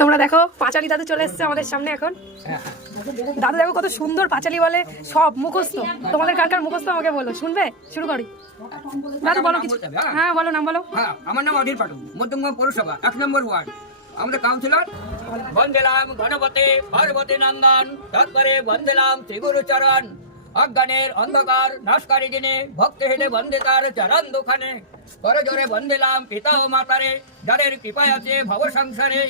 তোমরা দেখো পাঁচালি দাদু চলে এসেছে আমাদের সামনে এখন। দাদু দেখো কত সুন্দর পাঁচালি বলে, সব মুখস্থ। তোমাদের কার কার মুখস্থ আমাকে বলো, শুনবে? শুরু করি। দাদু বলো কিছু। হ্যাঁ বলো, নাম বলো। হ্যাঁ, আমার নাম অধীর পাটু, মধ্যমগ্রাম পৌরসভা 1 নম্বর ওয়ার্ড। আমরা কাউন্সিলর। বন্দেলাম গণপতি পার্বতী নন্দন, তারপরে বন্দেলাম শ্রীগুরু চরণ। অজ্ঞানের অন্ধকার নাশকারী দিনে ভক্তি হেলে বন্দে তার চরণ দুখানে। করে জোরে বন্দেলাম পিতা ও মাতারে, যাদের কৃপায় আছে ভব সংসারে।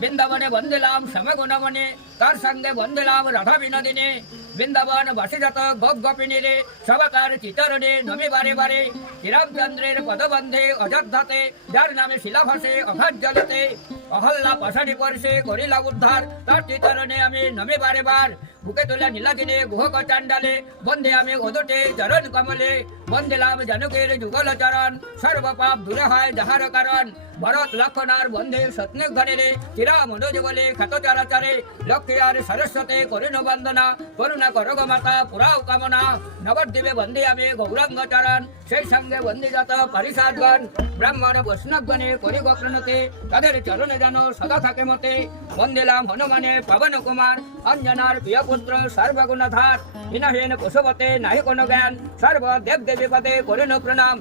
বৃন্দাবনে বন্দেলাম সমগুণমনে, তার সঙ্গে বন্দেলাম রাধা বিনোদিনে। বৃন্দাবন বাসিজাত গোপ গোপিনীরে, সবাকার চিতরণে নমি বারে বারে। শ্রীরামচন্দ্রের পদবন্ধে অযোধ্যাতে, যার নামে শিলাভাসে অঘাত জলতে। অহল্লা পাশানি পরশে করিলা উদ্ধার, তার চিতরণে আমি নমি বারে বার। বুকে তোলা নীলাদিনে গুহক চান্ডালে, বন্দে আমি ওদটে চরণ কমলে। বন্দেলাম জানকের যুগল চরণ, সর্বপাপ দূরে হয় যাহার কারণ। ভরত লক্ষণার বন্ধে সত্নিক ঘরে, চিরা মনোজ বলে খ্যাত চরাচরে। লক্ষ্মী আর সরস্বতী করিন বন্দনা, করুণা করগ মাতা পুরাও কামনা। নবদ্বীপে বন্দে আমি গৌরাঙ্গ চরণ, সেই সঙ্গে বন্দিজাত পরিষদগণ। ব্রাহ্মণ বৈষ্ণবগণে করি গোপ্রণতে, তাদের চরণে যেন সদা থাকে মতে। বন্দেলাম হনুমানে পবন কুমার, অঞ্জনার প্রিয় পুত্র সর্বগুণধার। হীনহীন পশুপতে নাহি কোন জ্ঞান, সর্ব দেব দেবী পদে করিন প্রণাম।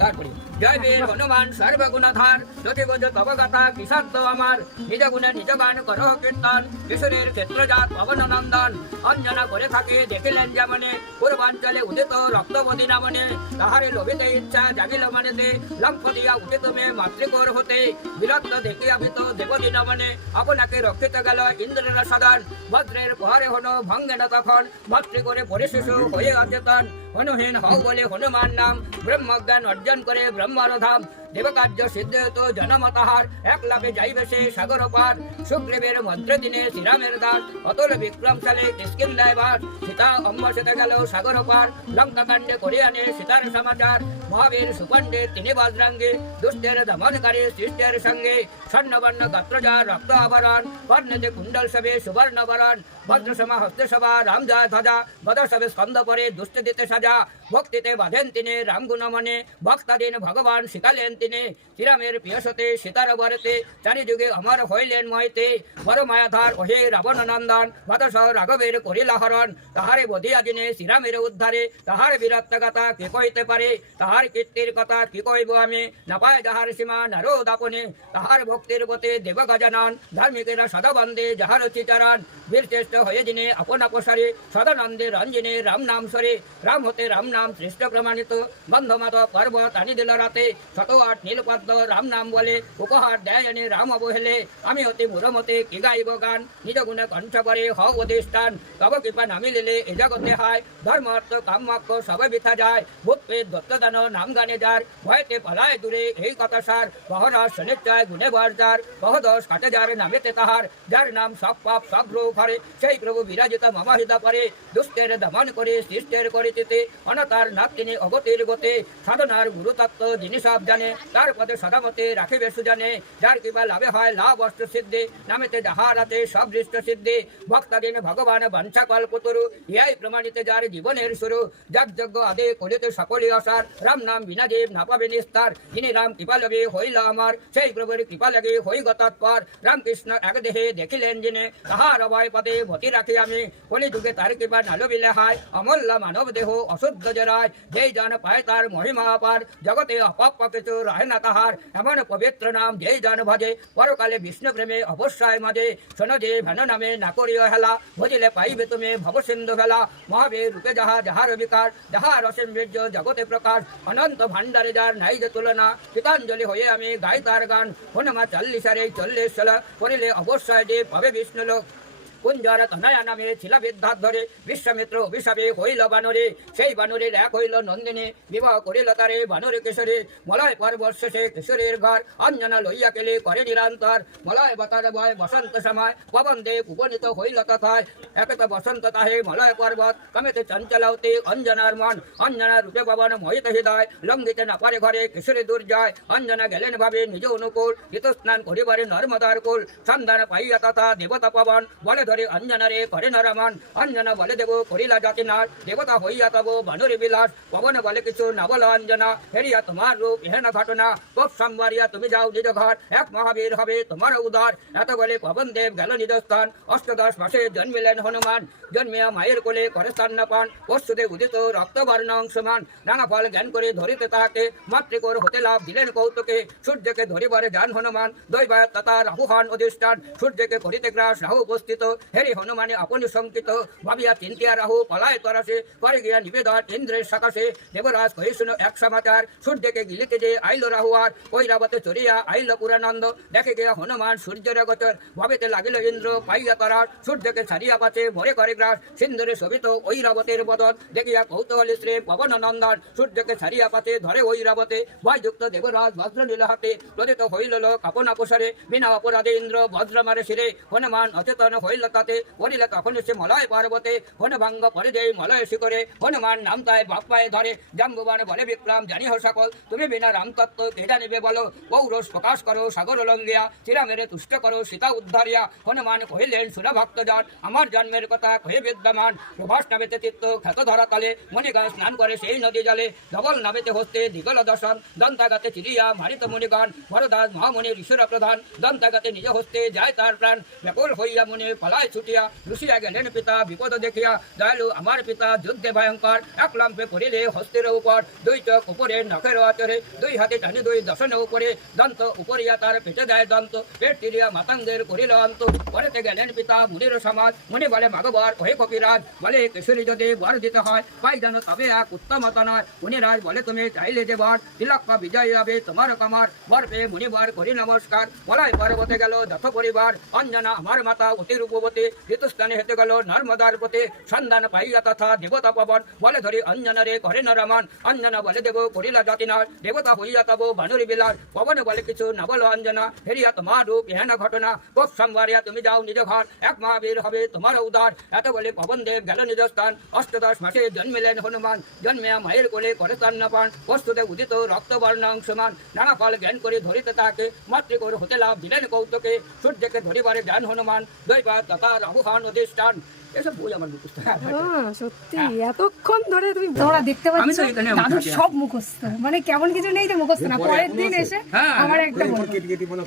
তারপরে জয় বীর হনুমান সর্বগুণধার, যতিগজ তব গাথা কিশান্ত আমার। নিজ গুণে নিজ গান করহ কীর্তন, কিশোরের ক্ষেত্রজাত পবন নন্দন। অঞ্জনা করে থাকে দেখিলেন যেমনে, পূর্বাঞ্চলে উদিত রক্তবতী নামনে। তাহারে লোভিতে ইচ্ছা জাগিল মানেতে, লঙ্ক দিয়া উঠে তুমি মাতৃকোর হতে। বিরক্ত দেখিয়া ভীত দেবদী নমনে, আপনাকে রক্ষিত গেল ইন্দ্রের সদন। বজ্রের প্রহারে হন ভঙ্গে না তখন, মাতৃ করে পরিশিশু হয়ে অচেতন। হনুহীন হও বলে হনুমান নাম, ব্রহ্মজ্ঞান অর্জন করে ব্রহ্মর ধাম। দেবকার্য সিদ্ধ হতো জনম তাহার, এক লাভে যাইবে সে সাগর পার। সুগ্রীবের মন্ত্র দিনে শ্রীরামের দান, অতল বিক্রমশালে কিষ্কিন্ধায় বাস। সীতা অম্বসেতে গেল সাগর পার, লঙ্কা কাণ্ডে করে আনে সীতার সমাচার। মহাবীর সুপণ্ডে তিনি বজ্রাঙ্গে, দুষ্টের দমনকারী সৃষ্টের সঙ্গে। স্বর্ণবর্ণ গাত্রজার রক্ত আবরণ, কর্ণেতে কুণ্ডল সবে সুবর্ণ বরণ। বজ্রসমা হস্তে সভা রাম জয় ধ্বজা, বদ সবে স্কন্দ পরে দুষ্ট দিতে সাজা। ভক্তিতে বাঁধেন তিনি রাম গুণমনে, ভক্তাদিন ভগবান শিখালেন তিনি। শ্রীরামের প্রিয়সতে সীতার বরেতে, চারিযুগে অমর হইলেন মহিতে। বড় মায়াধার ওহে রাবণ নন্দন, বাদশ রাঘবের করিলা হরণ। তাহারে বধিয়া দিনে শ্রীরামের উদ্ধারে, তাহার বীরত্ব গাথা কে কইতে পারে। তাহার কীর্তির কথা কি কইব আমি, না পায় যাহার সীমা নারদ আপনে। তাহার ভক্তির গতে দেব গজানন, ধার্মিকেরা সদাবন্দে যাহার চিচরণ। বীর শ্রেষ্ঠ হয়ে দিনে আপন আপসারে, সদানন্দে রঞ্জনে রাম নাম সরে। রাম হতে রাম নাম শ্রেষ্ঠ প্রমাণিত, বন্ধমাত পর্বত আনি দিল রাতে। 108 নীলপদ্ম রাম নাম বলে, উপহার দেয় এনে রাম অবহেলে। আমি অতি মূঢ়মতে কি গাইব গান, নিজ গুণে কণ্ঠ করে হও অধিষ্ঠান। তব কৃপা নামিলে এ জগতে হয়, ধর্ম অর্থ কাম মোক্ষ সবে বৃথা যায়। ভূত পেট দত্তদান নাম গানে যার, ভয়েতে পলায় দূরে এই কথা সার। বহরস শনিশ্চয় গুণে বর্জার, বহদশ কাটে যার নামেতে তাহার। যার নাম সব পাপ সব রোগ হরে, সেই প্রভু বিরাজিত মমাহিত পরে। দুষ্টের দমন করে সৃষ্টের করিতে, অনতার নাথ তিনি অগতির গতে। সাধনার গুরু তত্ত্ব যিনি সব জানে, তার পদে সদামতে রাখিবে সুজানে। যার কৃপা লাভে হয় লাভ অষ্ট সিদ্ধি, নামেতে যাহার হাতে সব দৃষ্ট সিদ্ধি। ভক্তাদিন ভগবান বাঞ্ছা কল্পতরু, ইহাই প্রমাণিত যার জীবনের শুরু। যাগযজ্ঞ আদে করিতে সকলই অসার, রাম নাম বিনা জীব না পাবে নিস্তার। যিনি রাম কৃপা লগে হইল আমার, সেই প্রভুর কৃপা লাগে হই গতৎপর। রামকৃষ্ণ এক দেহে দেখিলেন যিনি, তাহার অভয় পদে ভতি রাখি আমি। কলি যুগে তার কৃপা নালবিলে হায়, অমূল্য মানব দেহ অশুদ্ধ জরায়। যেই জন পায় তার মহিমা অপার, জগতে অপাপ কিছু রাহে না তাহার। এমন পবিত্র নাম যেই জন ভজে, পরকালে বিষ্ণু প্রেমে অবশ্যই মাঝে। শোনো যে ভেন নামে না করিও হেলা, বুঝিলে পাইবে তুমি ভবসিন্ধু ভেলা। মহাবীর রূপে যাহার বিকার, যাহার অসীম বীর্য জগতে প্রকাশ। অনন্ত ভাণ্ডারে যার নাই যে তুলনা, গীতাঞ্জলি হয়ে আমি গাই তার গান। হনুমা 40 ষোলা, করিলে অবশ্যই যে পাবে বিষ্ণু লোক। কুঞ্জর তনয়া নামে ছিল বিদ্যার ধরে, বিশ্বামিত্র অভিশাপে হইল বানরে। সেই বানরের এক হইল নন্দিনী, বিবাহ করিল তারে বানরে কিশোরে। মলয় পর্বত শেষে কিশোরের ঘর, অঞ্জনা লইয়া কেলে করে নিরন্তর। মলয় বাতার বয় বসন্ত সময়, পবন দেব উপনীত হইল তথায়। একেত বসন্ত তাহে মলয় পর্বত, কমেতে চঞ্চলাওতে অঞ্জনার মন। অঞ্জনা রূপে পবন মোহিত হৃদয়, লঙ্ঘিতে না পারে ঘরে কিশোরী দুর্জয়। অঞ্জনা গেলেন ভাবে নিজ অনুকূল, ঋতুস্নান করিবারে নর্মদার কুল। সন্ধান পাইয়া তথা দেবতা পবন, বলে ধরে অঞ্জনারে করে নরমান অঞ্জনা বলে দেব করিলা জাতি নাশ দেবতা হইয়া তব বানরে বিলাস পবন বলে কিছু না বলো অঞ্জনা হেরিয়া তোমার রূপ এহেন ঘটনা কোপ সম্বারিয়া তুমি যাও নিজ ঘর এক মহাবীর হবে তোমার উদার এত বলে পবন দেব গেল নিজ স্থান অষ্টদশ মাসে জন্মিলেন হনুমান জন্মিয়া মায়ের কোলে করে স্তন্যপান পশুতে উদিত রক্তবর্ণ অংশমান রাঙা ফল জ্ঞান করে ধরিতে তাহাকে মাতৃকর হতে লাভ দিলেন কৌতুকে সূর্যকে ধরিবারে যান হনুমান দৈবায়ত তথা রাহু হন অধিষ্ঠান সূর্যকে করিতে গ্রাস রাহু উপস্থিত হেরি হনুমানে আপনি শঙ্কিত ভাবিয়া চিন্তিয়া রাহু পলায় তরাসে করে গিয়া নিবেদন ইন্দ্রের সকাশে দেবরাজ কহি শুনো এক সমাচার সূর্যকে গিলিতে যে আইল রাহু আর ঐরাবতে চড়িয়া আইল পুরানন্দ দেখে গিয়া হনুমান সূর্যের গোচর ভাবিতে লাগিল ইন্দ্র পাইয়া তরাস সূর্যকে ছাড়িয়া পাচে ভরে করে গ্রাস সিন্ধুরে শোভিত ঐরাবতের বদন দেখিয়া কৌতূহলী শ্রী পবন নন্দন সূর্যকে ছাড়িয়া পাচে ধরে ঐরাবতে ভয়যুক্ত দেবরাজ বজ্র নীল হাতে প্রদিত হইল লোক আপন অপসরে বিনা অপরাধে ইন্দ্র বজ্র মারে শিরে হনুমান অচেতন হইল তাতে পড়িলে তখন সে মলয় পর্বতে হনভঙ্গ পরে দেয় মলয় শিখরে হনুমান নাম তাই বাপ পায়ে ধরে জাম্বুবান বলে বিক্রম জানি হো সকল তুমি বিনা রামতত্ত্ব কে জানিবে বলো পৌরস প্রকাশ করো সাগর লঙ্গিয়া চিরা মেরে তুষ্ট করো সীতা উদ্ধারিয়া হনুমান কহিলেন সুর ভক্তজন আমার জন্মের কথা কহে বিদ্যমান প্রভাস নামেতে চিত্ত খ্যাত ধরা তলে মণিগণ স্নান করে সেই নদী জলে ধবল নামেতে হস্তে দিগল দর্শন দন্তাগাতে চিরিয়া মারিত মুনিগণ বরদাস মহামুনি ঋষুর প্রধান দন্তাগাতে নিজ হস্তে যায় তার প্রাণ ব্যাকুল হইয়া মুনি পলায় ছুটিয়া রুষিয়া গেলেন পিতা বিপদ দেখিয়া দয়ালু আমার পিতা যুদ্ধে ভয়ঙ্কর এক লম্পে করিলে হস্তের উপর দুই চোখ উপরে নখের আচরে দুই হাতে টানি দুই দশন উপরে দন্ত উপরিয়া তার পেটে দেয় দন্ত পেট তিরিয়া মাতাঙ্গের করিল অন্ত পরেতে গেলেন পিতা মুনির সমাজ মুনি বলে মাগবর ওহে কপিরাজ বলে কিশোরী যদি বর দিতে হয় পাই যেন তবে এক উত্তমতা নয় মুনিরাজ বলে তুমি চাইলে যে বর তিলক্ষ বিজয় হবে তোমার কমার বর পেয়ে মুনি বর করি নমস্কার বলাই পর্বতে গেল যত পরিবার অঞ্জনা আমার মাতা অতি রূপবতী ঋতুস্থানে হেতে গেল নর্মদার পথে সন্ধান পাইয়া তথা দেবতা পবন বলে ধরি অঞ্জনারে করে নরমান অঞ্জনা বলে দেব করিলা জাতি নাশ দেবতা হইয়া তব বানরি বিলাস পবন বলে কিছু না বলো অঞ্জনা হেরিয়া তোমার রূপ এহেন ঘটনা কোপ সম্বারিয়া তুমি যাও নিজ ঘর এক মহাবীর হবে তোমার উদার এত বলে পবন দেব গেল নিজ স্থান অষ্টদশ মাসে জন্মিলেন হনুমান জন্মিয়া মায়ের কোলে করে স্তন্যপান বস্তুতে উদিত রক্তবর্ণ অংশমান নানা ফল জ্ঞান করে ধরিতে তাকে মাতৃকর হতে লাভ দিলেন কৌতুকে সূর্যকে ধরিবারে যান হনুমান দৈবায়ত তথা রাহু হন অধিষ্ঠান এসব বই আমার মুখস্থ সত্যি এতক্ষণ ধরে তুমি তোমরা দেখতে পাচ্ছ দাদুর সব মুখস্থ মানে কেমন কিছু নেই যে মুখস্থ না পরের দিন এসে আমার একটা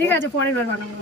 ঠিক আছে পরের বার বানাবো